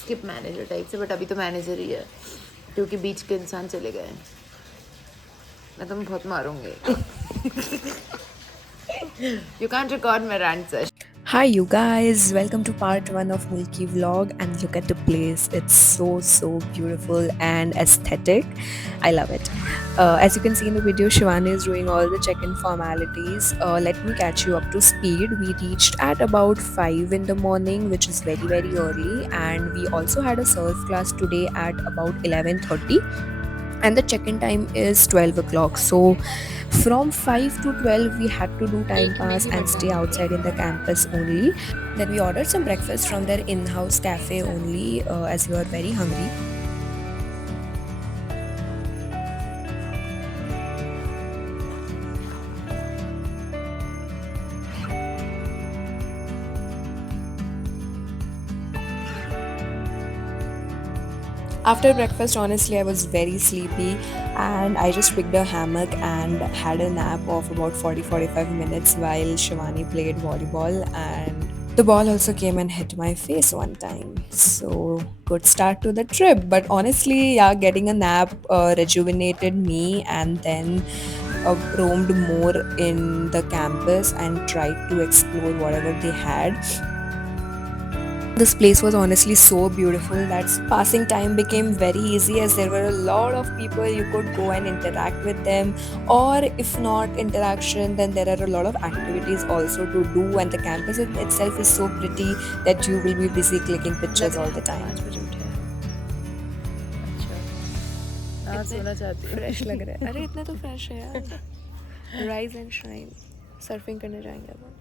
Skip manager type से, but अभी तो मैनेजर ही है क्योंकि बीच के इंसान चले गए। मैं तुम्हें बहुत मारूंगी। You can't record my rant session. Hi, you guys. Welcome to part one of Mulki vlog. And look at the place. It's so beautiful and aesthetic. I love it. As you can see in the video, Shivani is doing all the check-in formalities. Let me catch you up to speed. We reached at about 5 in the morning, which is very early. And we also had a surf class today at about 11:30. And the check-in time is 12 o'clock. So from 5 to 12 we had to do time pass and stay outside in the campus only. Then we ordered some breakfast from their in-house cafe only, as we were very hungry. After breakfast, honestly, I was very sleepy and I just picked a hammock and had a nap of about 40-45 minutes while Shivani played volleyball, and the ball also came and hit my face one time. So, good start to the trip. But honestly, yeah, getting a nap rejuvenated me, and then roamed more in the campus and tried to explore whatever they had. This place was honestly so beautiful that passing time became very easy, as there were a lot of people. You could go and interact with them, or if not interaction, then there are a lot of activities also to do, and the campus itself is so pretty that you will be busy clicking pictures all the time. Fresh लग रहा है। अरे इतना तो fresh है यार। Rise and shine, surfing करने जाएंगे अब।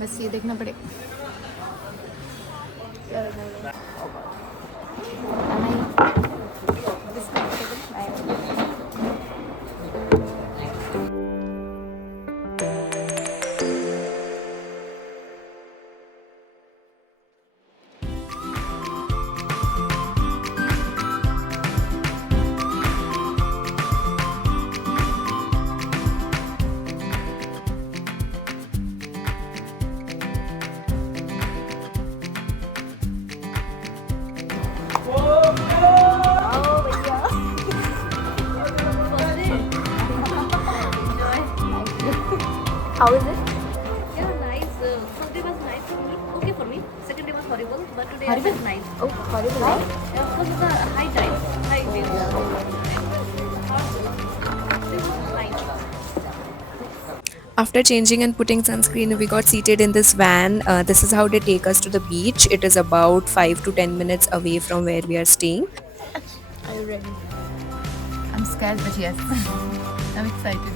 बस ये देखना पड़ेगा। How is it? Yeah, nice. First day was nice for me. Okay for me. Second day was horrible, but today I Horrible? felt nice. Oh, horrible. Why? Because of the high tide, high waves. Nice. After changing and putting sunscreen, we got seated in this van. This is how they take us to the beach. It is about 5 to 10 minutes away from where we are staying. Are you ready? I'm scared, but yes. I'm excited.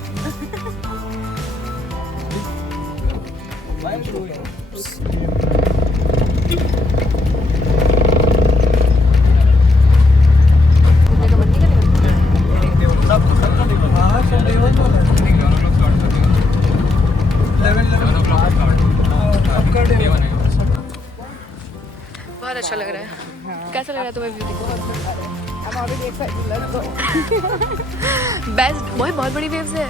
बहुत अच्छा लग रहा है। कैसा लग रहा है तुम्हें व्यू? बेस्ट। बहुत बड़ी वेव्स है।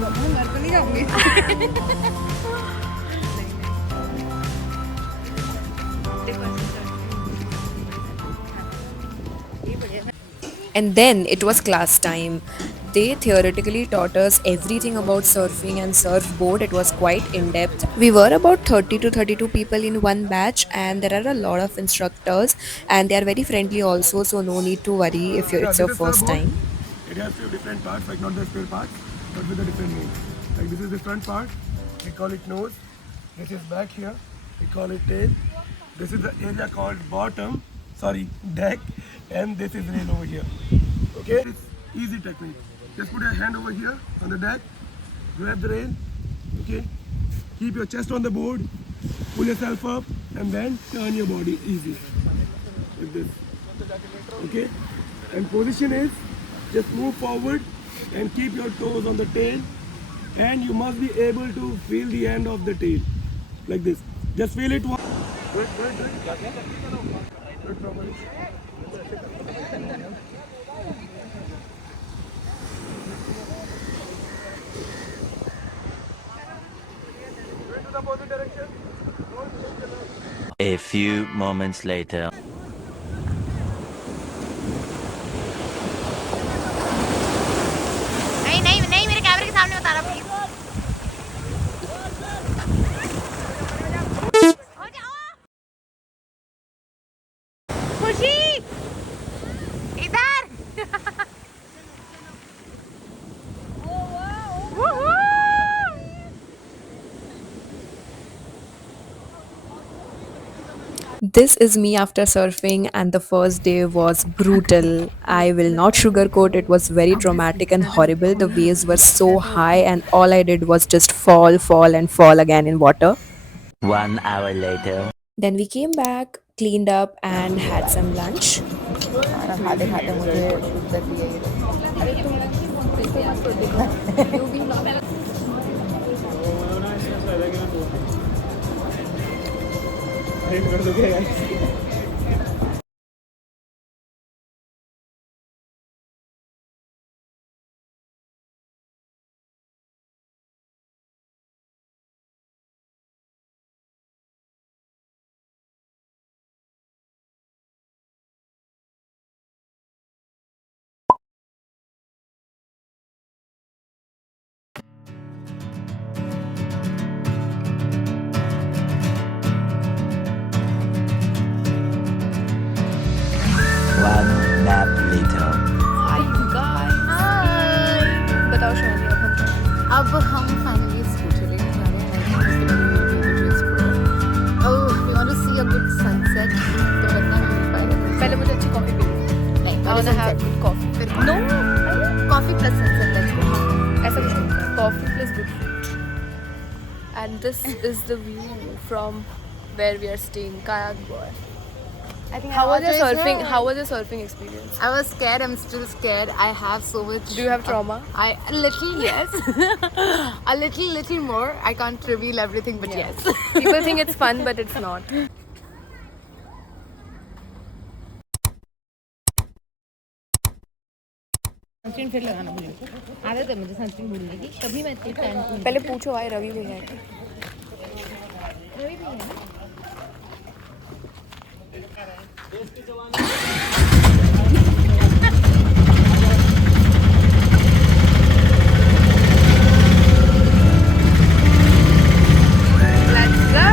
मैं तो नहीं जाऊंगी। And then it was class time. They theoretically taught us everything about surfing and surfboard. It was quite in depth. We were about 30 to 32 people in one batch, and there are a lot of instructors, and they are very friendly also, so no need to worry if it's your first time. It has few different parts, like not the spare parts, but with a different name. Like this is the front part, we call it nose. This is back here, we call it tail. This is the area called bottom, sorry, deck, and this is rail over here. Okay, it's easy technique. Just put your hand over here on the deck, grab the rail, okay, keep your chest on the board, pull yourself up, and then turn your body easy, like this. Okay, and position is just move forward and keep your toes on the tail, and you must be able to feel the end of the tail, like this. Just feel it once. Good. Good properly. A few moments later. नहीं नहीं नहीं, मेरे कैमरे के सामने बता रहा please. खुशी इधर। This is me after surfing, and the first day was brutal. I will not sugarcoat, it was very traumatic and horrible. The waves were so high, and all I did was just fall, fall, and fall again in water. 1 hour later. Then we came back, cleaned up, and had some lunch. खाते खाते मुझे उत्तर दिया ये लोग। अरे One nap later. Hi, you guys. Hi. बताओ शिवानी, अब हम अब हम फाइनली स्कूटर लेके जा रहे हैं। Oh, we want to see a good sunset. तो लगता है मिल पाएगा। पहले मुझे अच्छी कॉफी पीनी है। नहीं, I wanna have good coffee. फिर No, coffee plus sunset, let's go. ऐसा कुछ नहीं होता. Coffee plus good food. And this is the view from where we are staying, Kayak Boy. I think How I was your always surfing? have. How was your surfing experience? I was scared. I'm still scared. I have so much. Do you have trauma? A little, yes. A little more. I can't reveal everything, but yes. People think it's fun, but it's not. Sunscreen फिर लगाना मुझे। आदत है मुझे sunscreen भूलने की। कभी मैं इतनी टैन नहीं। पहले पूछो भाई रवि भैया है। रवि भैया है ना? Let's go.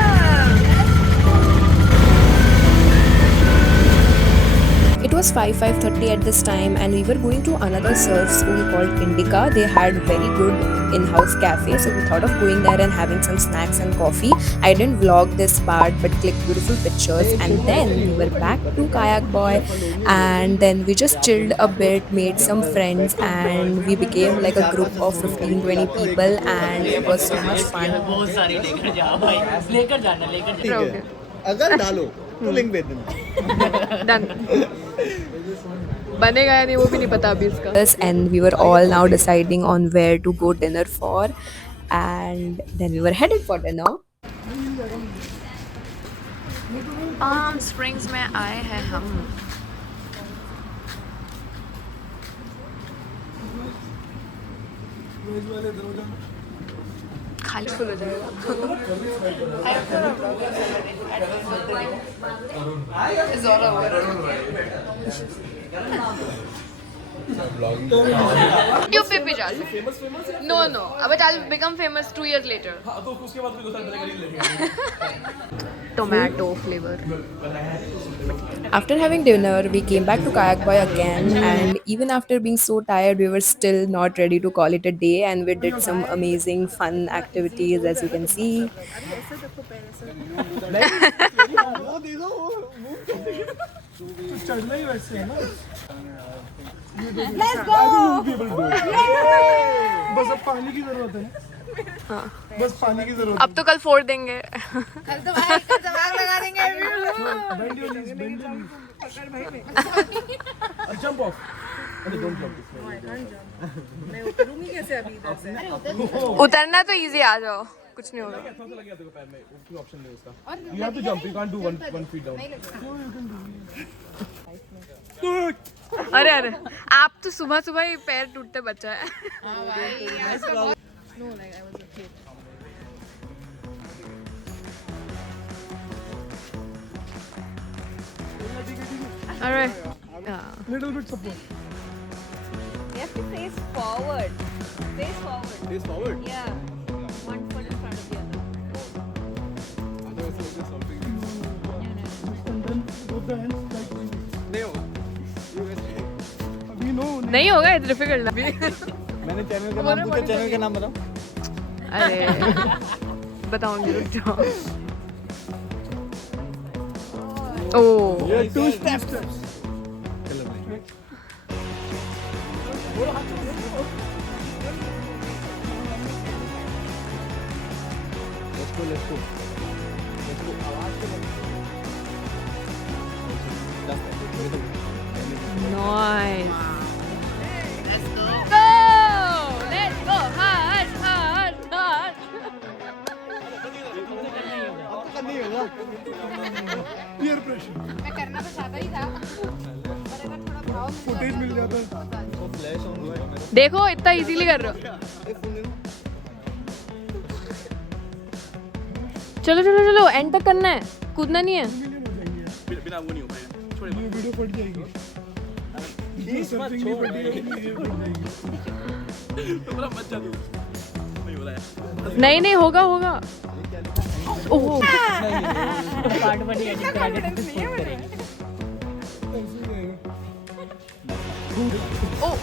It was 5:30 at this time, and we were going to another surf school called Indica. They had very good in-house cafe, so we thought of going there and having some snacks and coffee. I didn't vlog this part, but clicked beautiful pictures. And then we were back to Kayak Boy, and then we just chilled a bit, made some friends, and we became like a group of 15-20 people, and it was so much fun. बहुत सारी लेकर जाओ भाई, लेकर जाना लेकर जाना। Okay. अगर डालो तो लिंक भेज देना। Done. बनेगा या नहीं वो भी नहीं पता अभी इसका. And we were all now deciding on where to go dinner for, and then we were headed for dinner. Palm Springs में आए हैं हम. खाली फुल हो जाएगा. YouTube पे जा सकते. No, but I'll become famous 2 years later. Tomato flavor. After having dinner, we came back to Kayak Boy again, and even after being so tired, we were still not ready to call it a day, and we did some amazing fun activities, as you can see. चढ़ना ही वैसे है ना। बस अब पानी की जरूरत है। हाँ. बस पानी की जरूरत अब तो कल फोड़ देंगे. कल तो भाई कल दिमाग लगा देंगे। Jump of. उतरना तो इजी, आ जाओ, कुछ नहीं होगा. You have to jump. You can't do one feet down. अरे आप तो सुबह सुबह ही पैर टूटते बच्चा है. Alright. Little bit support. You have to face forward. Face forward. Face forward. Yeah. One foot in front of the other. Otherwise, it's just something. And then both the hands like this. नहीं होगा. We know. नहीं होगा, it's difficult. मैंने channel का नाम पूछा, channel का नाम बताओ. अरे बताऊंगी, रुक जाओ. Oh. Yeah, 2 steps. Let's go. Nice. Let's go. Let's go. Hard. नहीं होगा. Peer pressure. मैं करना तो चाहता ही था, पर अगर थोड़ा भाव Footage मिल जाता है. वो फ्लैश ऑन हुआ है मेरा. देखो इतना इजीली कर रहे हो. चलो एंड तक करना है, कूदना नहीं है. बिना वो नहीं हो पाएगा. ये वीडियो फट जाएगी. ये सर्चिंग नहीं फटी है, ये फट जाएगी. पूरा मजा दो. नहीं हो रहा है. नहीं होगा. ओह. कार्ड बनी एडिट करा के पोस्ट करेंगे. ओह.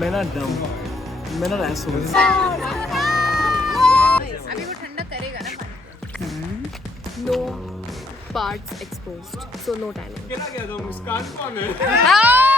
मैं ना डम. मैं ना रैस हो गया. अभी वो ठंडा करेगा ना पानी. No parts exposed, so no tanning. क्या क्या तो मुस्कान कौन है? हाँ.